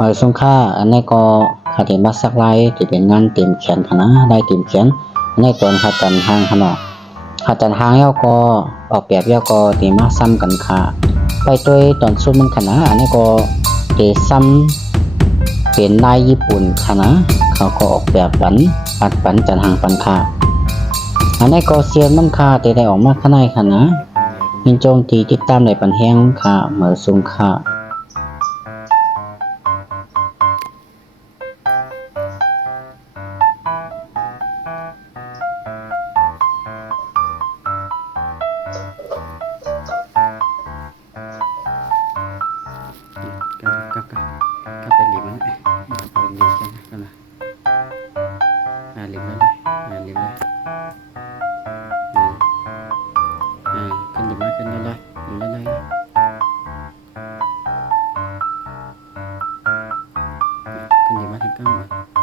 มาสงค่าอันนี้ก็ขาดมาสักไล่ที่เป็นงานเต็มแขนขนาดได้เต็มแขนอันนี้ตอนขาดจันทางขนาดขาดจันทางแล้วก็ออกแบบแล้วก็ตีมาซ้ำกันค่ะไปตัวตอนสุดมันขนาดอันนี้ก็เตซ้ำเป็นลายญี่ปุ่นขนาดเขาก็ออกแบบปันจันทางปันค่ะอันนี้ก็เซียนมันค่ะแต่ได้ออกมาข้างในขนาดมินโจมตีติดตามในปันแห้งค่ะเหมือนซุงค่ะกับไปลิมนะไปลิมกันนะลิมแล้วเลยลิมเลยขึ้นลิมมาขึ้นเลยลิมเลยขึ้นลิมมาถึงก้าว